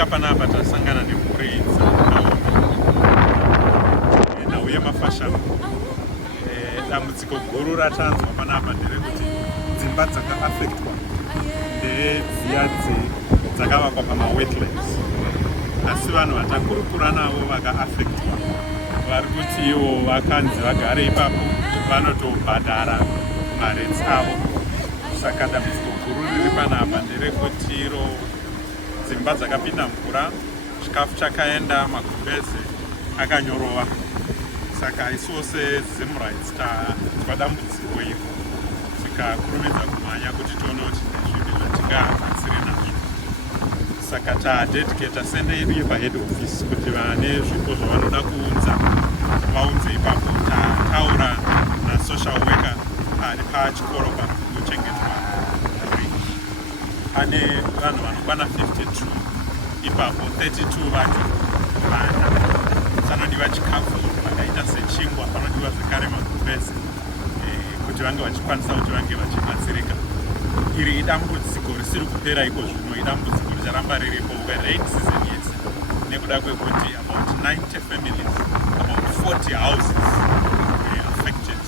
tasvika panapa tasangana nemuredzi nhau yemafashoni. Dambudziko guru ratanzwa panapa nderekuti dzimba dzakaafektwa ndedziya dzakavakwa pamawetlands, asi vanhu vatakurukura navo vakaafektwa vari kuti ivo vakanzi vagare ipapo vanotobhadhara marenzi avo. Saka dambudziko guru riri panapa nderekuti iro dzimba dzakapinda mvura, chikafu chakaenda, magumbeze akanyorova. Saka isuwo seZimRights tatwa dambudziko iri tikakurumidza kumhanya kuti tione kuti ndezvipi zvatingabatsire nazvo. Saka tadedicata sende yedu yepahead office kuti vane zvipo zvavanoda kuunza vaunze ipapo. Tataura nasocial worker ari pachikoro panochengetwa bridge. Pane vanhu vanokwana 52 ipapo, 32 vacho vana. Panodiwa chikafu vakaita sechingwa, panodiwa zvekare magumbeze kuti vange vachikwanisa kuti vange vachibatsirika. Iri idambudziko risiri kupera iko zvino, idambudziko richaramba riripo rain season yese, nekuda kwekuti about 90 families, about 40 houses affected.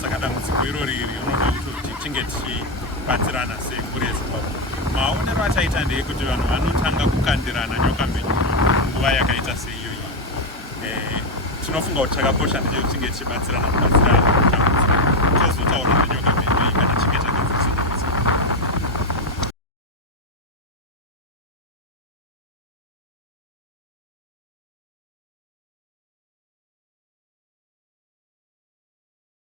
Saka dambudziko irori rinoda kuti tinge tichibatsirana sekure Zimbabwe. Maonero achaita ndeyekuti vanhu vanotanga kukandirana nyoka mbenyu nguva yakaita seiyo. Tinofunga kuti chakakosha ndechekuti tinge tichibatsirana kubatsirana. Tozotaura nenyoka mbenyu kana tinge